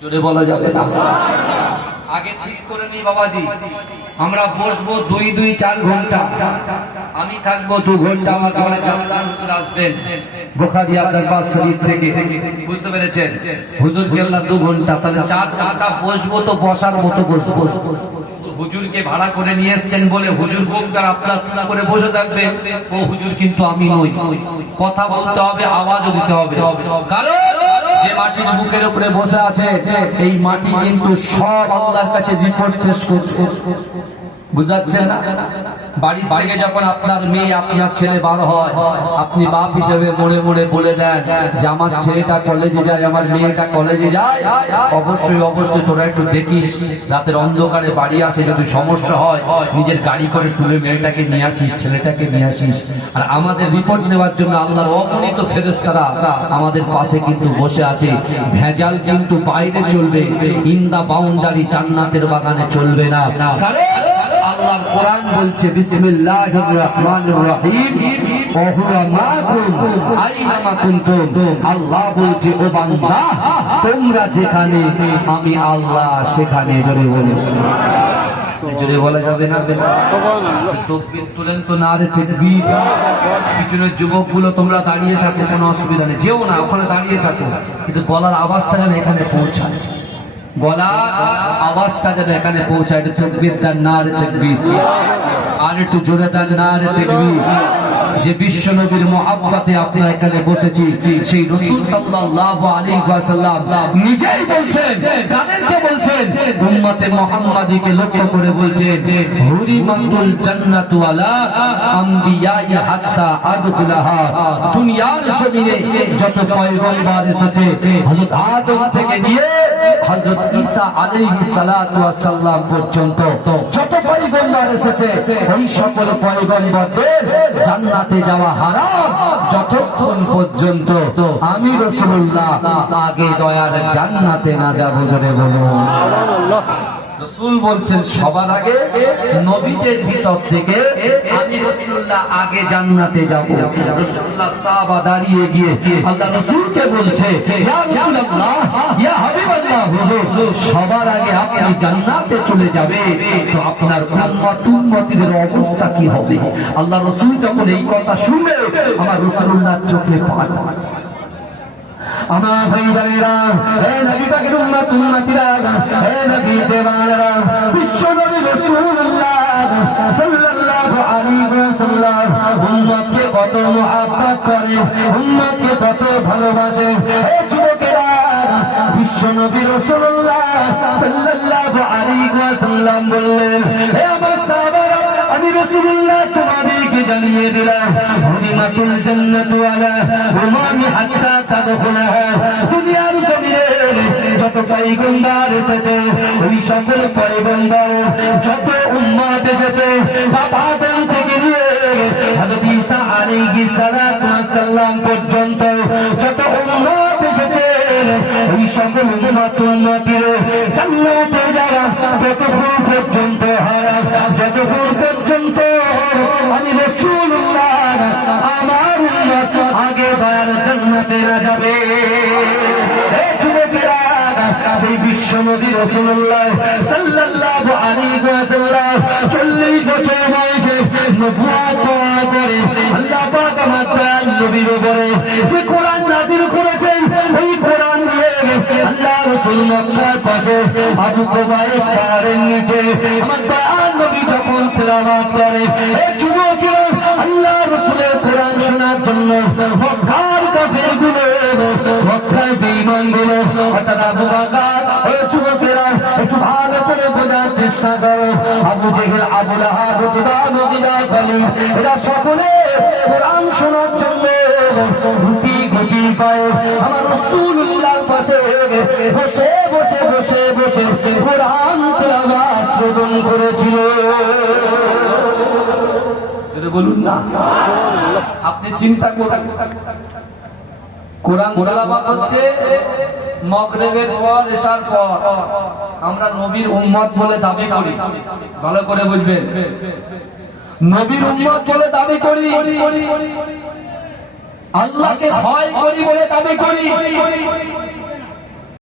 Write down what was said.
জোরে বলা যাবে না। আগে ঠিক করে নি বাবাজি, আমরা বসবো 2-4 ঘন্টা, আমি থাকবো 2 ঘন্টা, আমার ঘরে জানলার হুজুর আসবেন বুখারিয়া দরবার শরীফ থেকে, বুঝতে পেরেছেন? হুজুর কেবলা 2 ঘন্টা, তাহলে 4 ঘন্টা বসবো, তো বসার মতো বসবো। হুজুরকে ভাড়া করে নিয়ে এসেছেন বলে হুজুর বক্তার আপনার করে বসে থাকবে, ও হুজুর কিন্তু আমি নই। কথা বলতে হবে, আওয়াজও দিতে হবে, কারণ যে মাটির বুকের উপরে বসে আছে এই মাটি কিন্তু সব আল্লাহর কাছে রিপোর্ট পেশ করছে, বুঝাচ্ছেন না? বাড়ি থেকে যখন আপনার মেয়ে আপনার ছেলে বার হয়, আপনি বাপ হিসেবে মনে মনে বলে দেন যে আমার ছেলেটা কলেজে যায়, আমার মেয়েটা কলেজে যায়, অবশ্যই অবশ্যই তোরা একটু দেখিস, রাতের অন্ধকারে বাড়ি আসে যদি সমস্যা হয় নিজের গাড়ি করে তুলে মেয়েটাকে নিয়ে আসিস, ছেলেটাকে নিয়ে আসিস। আর আমাদের রিপোর্ট নেওয়ার জন্য আল্লাহর অগণিত ফেরেশতারা আমাদের পাশে কিন্তু বসে আছে। ভেজাল কিন্তু বাইরে চলবে, ইন দা বাউন্ডারি জান্নাতের বাগানে চলবে না। কারণ আল্লাহর কোরআন বলছে বিসমিল্লাহির রহমানির রহিম ওয়া হুয়া মাকুম আইনামা কুনতুম। আল্লাহ বলছে ও বান্দা তোমরা যেখানে, আমি আল্লাহ সেখানে। জোরে বলো, জোরে বলা যাবে না? সুবহানাল্লাহ। তাকবীর তুলেন তো না রে তাকবীর। পিছনের যুবকগুলো তোমরা দাঁড়িয়ে থাকো, কোনো অসুবিধা নেই, যেও না, ওখানে দাঁড়িয়ে থাকো, কিন্তু গলার আওয়াজটা যেন এখানে পৌঁছায়, গলার আওয়াজটা যেন এখানে পৌঁছায়। একটু তাকবীর দেন না রে তাকবীর, আর একটু জোরে দেন না রে তাকবীর। যে বিশ্ব নবীর মহব্বতে আমরা এখানে বসেছি, সেই রাসূল সাল্লাল্লাহু আলাইহি ওয়াসাল্লাম নিজেই বলছেন, কাদেরকে বলছেন? উম্মতে মুহাম্মাদীকে লক্ষ্য করে বলছেন, হুরিমাতুল জান্নাতু আলা আমবিয়াই হাত্তা আদখুলাহা। দুনিয়ার জমিনে যত পয়গম্বর এসেছে, হযরত আদম থেকে নিয়ে হযরত ঈসা আলাইহিস সালাতু ওয়াস সালাম পর্যন্ত যত পয়গম্বর এসেছে, ওই সকল পয়গম্বরদের জান্নাতে যাওয়া হারাম যতক্ষণ পর্যন্ত আমি রাসূলুল্লাহ আগে দয়ার জান্নাতে না যাব। জোরে বলুন সুবহানাল্লাহ। রাসূল বলছেন সবার আগে নবীদের ভিতর থেকে আমি রাসূলুল্লাহ আগে জান্নাতে যাব। রাসূলুল্লাহ সাহাবা দাঁড়িয়ে গিয়ে আল্লাহ রাসূলকে বলছে, ইয়া রাসূলুল্লাহ, ইয়া হাবিবাল্লাহ, সবার আগে আপনি জান্নাতে চলে যাবে, তো আপনার উম্মতের অবস্থা কি হবে? আল্লাহ রাসূল যখন এই কথা শুনবে, আমার রাসূলুল্লাহর চোখে পানি। আমার ভাইরা, হে নবী পাকের উম্মতিরা, হে নবী দেওয়ানেরা, বিশ্ব নবী রাসূলুল্লাহ সাল্লাল্লাহু আলাইহি ওয়াসাল্লাম উম্মতকে কত মুহাব্বত করে, উম্মতকে কত ভালোবাসে। হে যুবকেরা, বিশ্ব নবী রাসূলুল্লাহ সাল্লাল্লাহু আলাইহি ওয়াসাল্লাম বললেন, হে আমার সাহাবারা, আমি রাসূলুল্লাহ তোমাদেরকে জানিয়ে দিলাম, হুরিমাতুল জান্নাতু আলা উমামি হাত্তা তাদখুলাহা। দুনিয়ার জমিনে যত পয়গম্বর এসেছে, ওই সকল পয়গম্বর, যত উম্মত এসেছে, বাবা আদম থেকে নিয়ে হযরত ঈসা আলাইহিস সালাতু ওয়াস সালাম পর্যন্ত যত উম্মত এসেছে, ওই সকল উম্মতের জান্নাতে যাওয়া যতক্ষণ পর্যন্ত হারাম, যতক্ষণ পর্যন্ত আমি রাসূলুল্লাহ আমার উম্মত আগে দয়ার জান্নাতে না যাবে। এই যুবকেরা, সেই বিশ্ব নবী রাসূলুল্লাহ সাল্লাল্লাহু আলাইহি ওয়াসাল্লাম 40 বছর বয়সে নবুয়ত পাওয়ার পরে আল্লাহ পাক আমার প্রাণ নবীর উপরে যে কোরআন নাযিল করেছেন, ওই কোরআন দিয়ে আল্লাহ রাসূল মক্কার পাশে আবু কুবাইস পাহাড়ের নিচে আমার প্রাণ নবী যখন তেলাওয়াত করে, এই যুবকেরা আল্লাহ রাসূলের কোরআন শোনার জন্য মক্কার কাফেরগুলো, মক্কার বেঈমানগুলো, অর্থাৎ আবু বকর, ওই যুবকেরা একটু ভালো করে বোঝার চেষ্টা করো, আবু জেহেল, আবু লাহাব, উতবা, খালিদ, এরা সকলে কোরআন শোনার জন্য গুটি গুটি পায় আমার রাসূলুল্লাহর পাশে বসে বসে বসে বসে কোরআন তেলাওয়াত শ্রবণ করেছিল। বলুন না, আপনি চিন্তা করুন, কোরআন তেলাওয়াত হচ্ছে মাগরিবের পর, এশার পর। আমরা নবীর উম্মত বলে দাবি করি, ভালো করে বুঝবেন, নবীর উম্মত বলে দাবি করি, আল্লাহকে ভয় করি বলে দাবি করি,